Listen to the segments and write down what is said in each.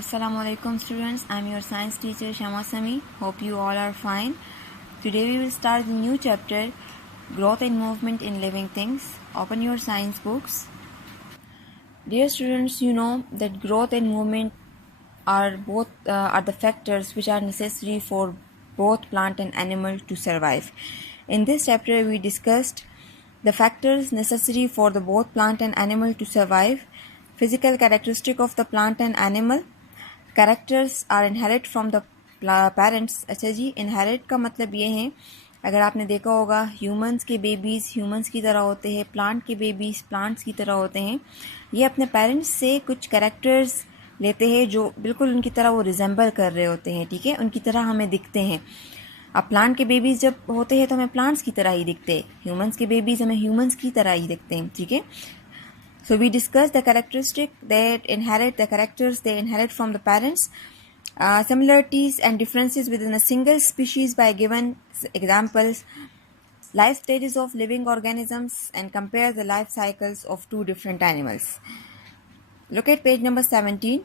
Assalamualaikum students, I am your science teacher Shama Sami. Hope you all are fine. Today we will start the new chapter, Growth and Movement in Living Things. Open your science books. Dear students, you know that growth and movement are the factors which are necessary for both plant and animal to survive. In this chapter we discussed the factors necessary for the both plant and animal to survive, physical characteristic of the plant and animal, characters are inherit from the parents. अच्छा जी, inherit का मतलब ये है, अगर आपने देखा होगा ह्यूमंस के बेबीज़ ह्यूमंस की तरह होते हैं, प्लांट के बेबीज़ प्लांट्स की तरह होते हैं। ये अपने पेरेंट्स से कुछ कैरेक्टर्स लेते हैं जो बिल्कुल उनकी तरह वो रिजेंबल कर रहे होते हैं, ठीक है, उनकी तरह हमें दिखते हैं। अब प्लांट के बेबीज़ जब होते हैं तो हमें प्लांट्स की तरह ही दिखते हैं, ह्यूमंस के बेबीज़ हमें ह्यूमंस की तरह ही दिखते हैं, ठीक है। So we discussed the characteristic that inherit the characters they inherit from the parents, similarities and differences within a single species by given examples, life stages of living organisms, and compare the life cycles of two different animals. Look at page number 17.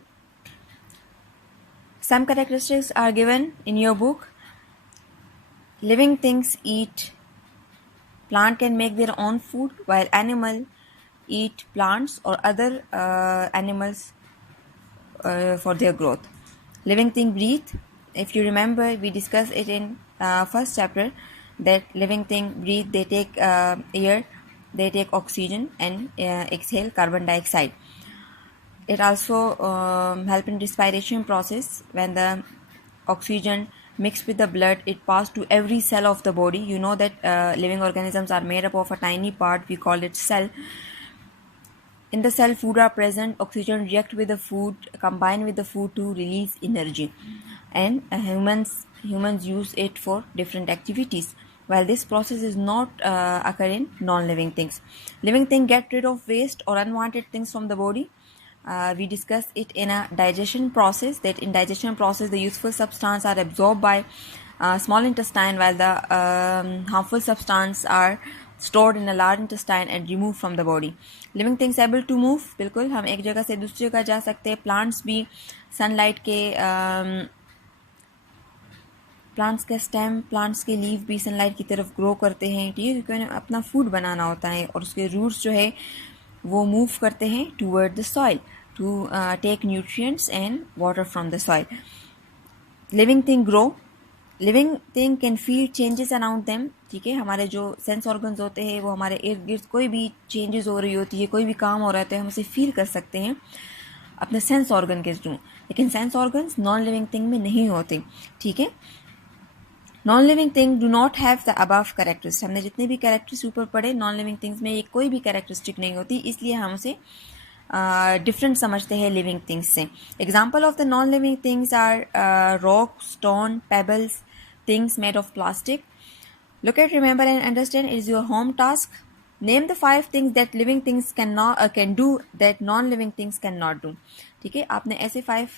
Some characteristics are given in your book. Living things eat. Plant can make their own food while animal eat plants or other animals for their growth. Living thing breathe. If you remember, we discussed it in first chapter that living thing breathe. They take air, they take oxygen and exhale carbon dioxide. It also help in respiration process. When the oxygen mixed with the blood, it passed to every cell of the body. You know that living organisms are made up of a tiny part, we call it cell. In the cell, food are present, oxygen react with the food, combine with the food to release energy, and humans use it for different activities. While this process is not occur in non-living things. Living things get rid of waste or unwanted things from the body. We discussed it in a digestion process, that in digestion process the useful substance are absorbed by small intestine while the harmful substance are stored in a large intestine and removed from the body. Living things able to move, बिल्कुल हम एक जगह से दूसरी जगह जा सकते हैं। प्लांट्स भी सनलाइट के प्लांट्स का स्टेम, प्लांट्स के लीव भी सनलाइट की तरफ ग्रो करते हैं, ठीक है, क्योंकि उन्हें अपना फूड बनाना होता है और उसके रूट्स जो है वो मूव करते हैं toward the soil to take nutrients and water from the soil. Living thing grow. Living thing can feel changes around them, ठीक है, हमारे जो सेंस ऑर्गन्स होते हैं वो हमारे इर्द गिर्द कोई भी चेंजेस हो रही होती है, कोई भी काम हो रहा है तो हम उसे फील कर सकते हैं अपने सेंस ऑर्गन के थ्रू, लेकिन sense organs non living thing में नहीं होते, ठीक है। Non living thing do not have the above characteristic. हमने जितने भी कैरेक्टर्स ऊपर पढ़े, नॉन लिविंग थिंग्स में ये कोई भी कैरेक्टरिस्टिक नहीं होती, इसलिए हम उसे डिफरेंट समझते हैं लिविंग थिंग्स से। Example of the non living things are rock, stone, pebbles, things made of plastic. Look at, remember and understand, it is your home task. Name the 5 things that living things can do that non-living things cannot do. ठीक है, आपने ऐसे 5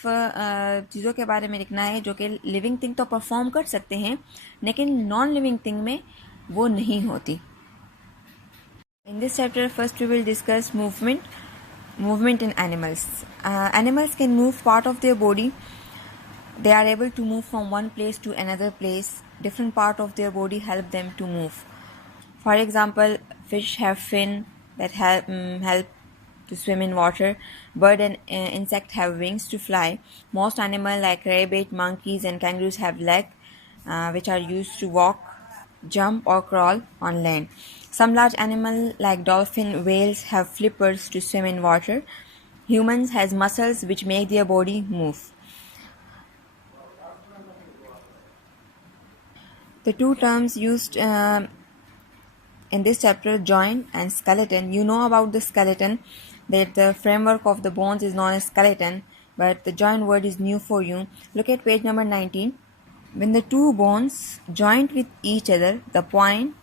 चीज़ों के बारे में लिखना है जो कि लिविंग थिंग तो परफॉर्म कर सकते हैं लेकिन नॉन लिविंग थिंग में वो नहीं होती। In this chapter, first we will discuss movement in animals. Animals can move part of their body. They are able to move from one place to another place. Different part of their body help them to move. For example, fish have fin that help to swim in water. Bird and insect have wings to fly. Most animals like rabbit, monkeys and kangaroos have legs which are used to walk, jump or crawl on land. Some large animals like dolphin, whales have flippers to swim in water. Humans has muscles which make their body move. The two terms used in this chapter, joint and skeleton. You know about the skeleton, that the framework of the bones is known as skeleton, but the joint word is new for you. Look at page number 19. When the two bones joint with each other, the point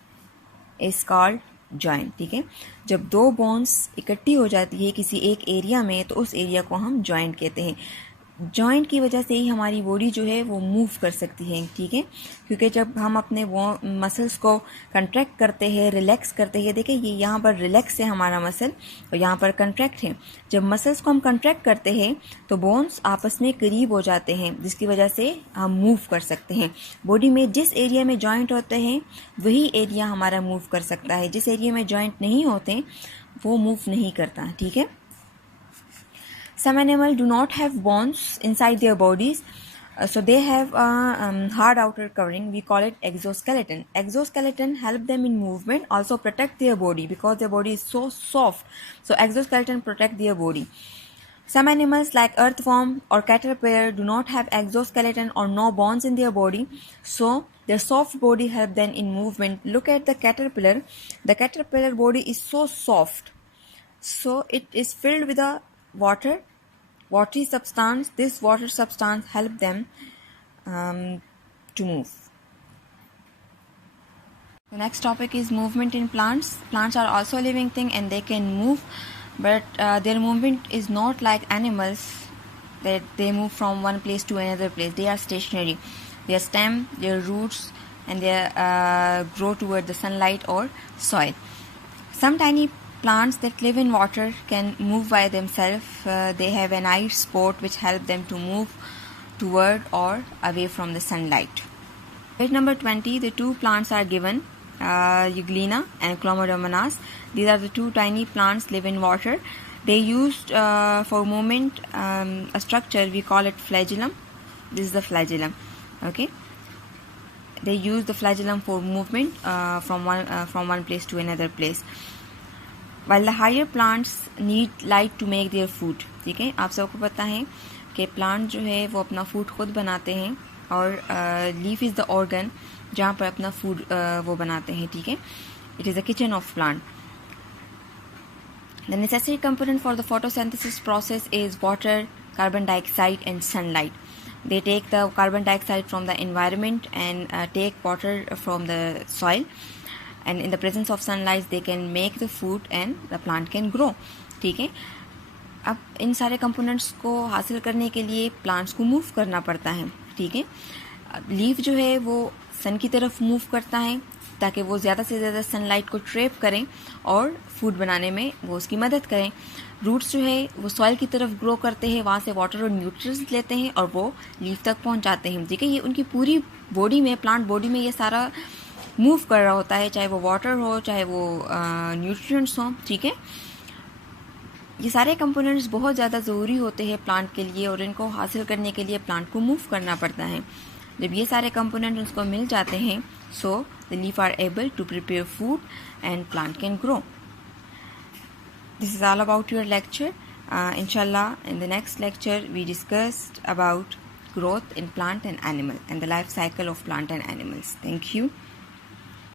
is called joint, ठीक है। जब दो bones इकट्ठी हो जाती है किसी एक एरिया में तो उस एरिया को हम जॉइंट कहते हैं। जॉइंट की वजह से ही हमारी बॉडी जो है वो मूव कर सकती है, ठीक है, क्योंकि जब हम अपने वो मसल्स को कंट्रैक्ट करते हैं, रिलैक्स करते हैं, देखिए ये यहाँ पर रिलैक्स है हमारा मसल और यहाँ पर कंट्रैक्ट है। जब मसल्स को हम कंट्रैक्ट करते हैं तो बोन्स आपस में करीब हो जाते हैं, जिसकी वजह से हम मूव कर सकते हैं। बॉडी में जिस एरिया में जॉइंट होते हैं वही एरिया हमारा मूव कर सकता है, जिस एरिया में जॉइंट नहीं होते वो मूव नहीं करता, ठीक है। Some animals do not have bones inside their bodies, so they have a hard outer covering. We call it exoskeleton. Exoskeleton help them in movement, also protect their body because their body is so soft. So exoskeleton protect their body. Some animals like earthworm or caterpillar do not have exoskeleton or no bones in their body, so their soft body help them in movement. Look at the caterpillar. The caterpillar body is so soft, so it is filled with the watery substance. This water substance help them to move. The next topic is movement in plants. Plants are also a living thing and they can move, but their movement is not like animals that they move from one place to another place. They are stationary. Their stem, their roots, and they grow toward the sunlight or soil. Some tiny plants that live in water can move by themselves. They have an eye spot which help them to move toward or away from the sunlight. Page number 20, the two plants are given, Euglena and Chlamydomonas. These are the two tiny plants live in water. They used for movement a structure, we call it flagellum. This is the flagellum, okay. They use the flagellum for movement from one place to another place. While the higher plants need light to make their food, ठीक है। आप सबको पता है कि plant जो है वो अपना फूड खुद बनाते हैं और लीफ इज़ द ऑर्गन जहाँ पर अपना फूड वो बनाते हैं, ठीक है। It is the kitchen of plant. The necessary component for the photosynthesis process is water, carbon dioxide and sunlight. They take the carbon dioxide from the environment and take water from the soil, and in the presence of sunlight they can make the food and the plant can grow. ठीक है. अब इन सारे components को हासिल करने के लिए plants को मूव करना पड़ता है, ठीक है. लीफ जो है वो सन की तरफ मूव करता है ताकि वो ज़्यादा से ज़्यादा सनलाइट को ट्रैप करें और फूड बनाने में वो उसकी मदद करें. रूट्स जो है वो सॉइल की तरफ ग्रो करते हैं, वहाँ से वाटर और न्यूट्रिएंट्स लेते हैं और वो लीफ तक पहुँचाते हैं, ठीक है. ये उनकी पूरी बॉडी में, प्लांट बॉडी में ये सारा मूव कर रहा होता है, चाहे वो वाटर हो चाहे वो न्यूट्रिएंट्स हों, ठीक है. ये सारे कंपोनेंट्स बहुत ज़्यादा ज़रूरी होते हैं प्लांट के लिए और इनको हासिल करने के लिए प्लांट को मूव करना पड़ता है. जब ये सारे कंपोनेंट उसको मिल जाते हैं, so the leaf are able to prepare food and plant can grow. This is all about your lecture. इंशाल्लाह in the next lecture we discussed about growth in plant and animal and the life cycle of plant and animals. Thank you.